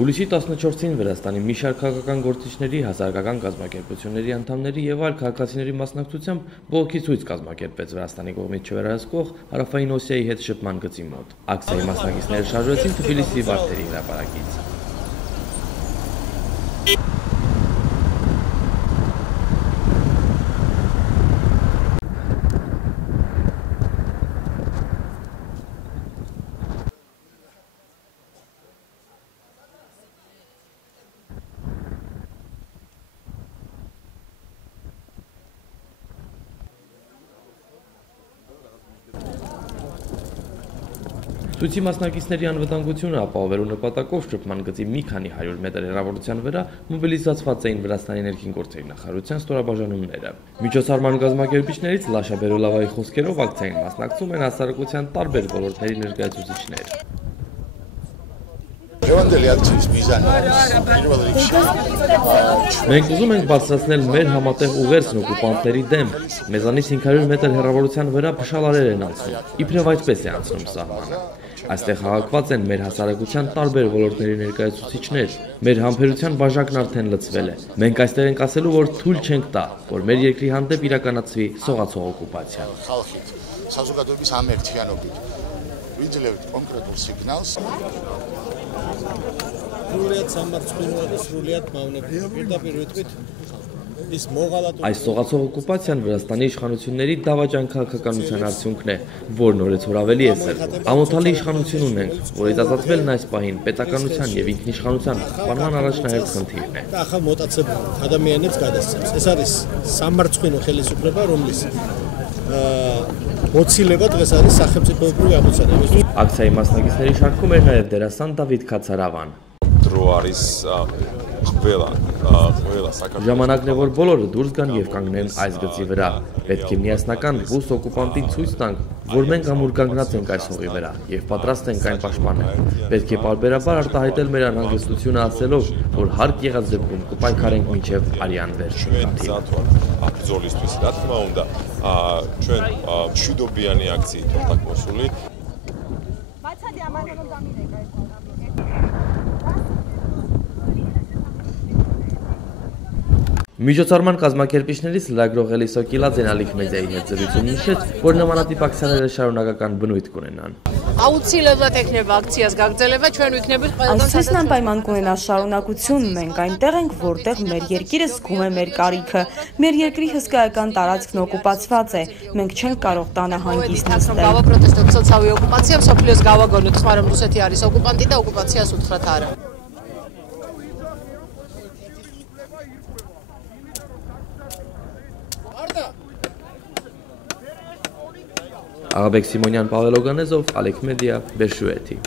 Հուլիսի 14-ին Վրաստանի մի շարք քաղաքական գործիչների, հասարակական կազմակերպությունների անդամների եւ այլ քաղաքացիների մասնակցությամբ բողոքի ցույց կազմակերպեց Վրաստանի կողմից չվերահսկվող Հարավային Օսիայի հետ շփման գծի մոտ։ Ակցիայի մասնակիցները շարժվեցին Թբիլիսի Վարդերի հրապարակից։ Ցույցի մասնակիցների անվտանգությունը ապահովելու նպատակով շփման գծի մի քանի 100 մետր հեռավորության վրա մոբիլիզացված էին Վրաստանի ներքին գործերի նախարարության ստորաբաժանումները։ Միջոցառման կազմակերպիչներից Լաշա Բերոլավայի խոսքերով ակցիային մասնակցում են հասարակության տարբեր ոլորտների ներկայացուցիչներ։ Մենք ուզում ենք բարձրացնել մեր համատեղ ուղերձն օկուպանտների դեմ։ Մեզանից 500 մետր հեռավորության վրա փշալարեր են անցնում, իբրև այդպես է անցնում սահմանը։ Այստեղ հավաքված են մեր հասարակության տարբեր ոլորտների ներկայացուցիչներ։ Մեր համբերության բաժակն արդեն լցվել է։ Մենք այստեղ ենք ասելու, որ թույլ չենք տա, որ մեր երկրի հանդեպ իրականացվի սողացող օկուպացիա։ Այս սողացող օկուպացիան Վրաստանի իշխանությունների դավաճան քաղաքականության արդյունքն է, որն օրեցօր ավելի է սրվում։ Ամոթալի իշխանություն ունենք, որից ազատվելն այս պահին պետականության եւ ինքնիշխանության պահպանման առաջնահերթ խնդիրն է։ Ակցիայի մասնակիցների շարքում էր նաեւ դերասան Դավիթ Քացարավան։ Ժամանակն է, որ բոլորը դուրս գան եւ կանգնեն այս գծի վրա։ Պետք է միասնական ռուս օկուպանտին ցույց տանք, որ մենք ամուր կանգնած ենք այս հողի վրա եւ պատրաստ ենք այն պաշտպանել։ Պետք է պարբերաբար արտահայտել մեր անհանգստությունը ասելով, որ հարկ եղած դեպքում կպայքարենք մինչեւ արյան վերջին։ Միջոցառման կազմակերպիչներից լրագրող Էլիսո Կիլաձեն Ալիք մեդիայի հետ զրույցում նշեց, որ նմանատիպ ակցիաները շարունակական բնույթ կունենան։ Այսպես անպայման կունենա շարունակություն, մենք այնտեղ ենք, որտեղ մեր երկիրը զգում է մեր կարիքը։ Մեր երկրի հսկայական տարածքն օկուպացված է, մենք չենք կարող տանը հանգիստ նստել։ Աղաբեկ Սիմոնյան, Պավել Օգանեզով, Ալիք մեդիա, Բերշուեթի։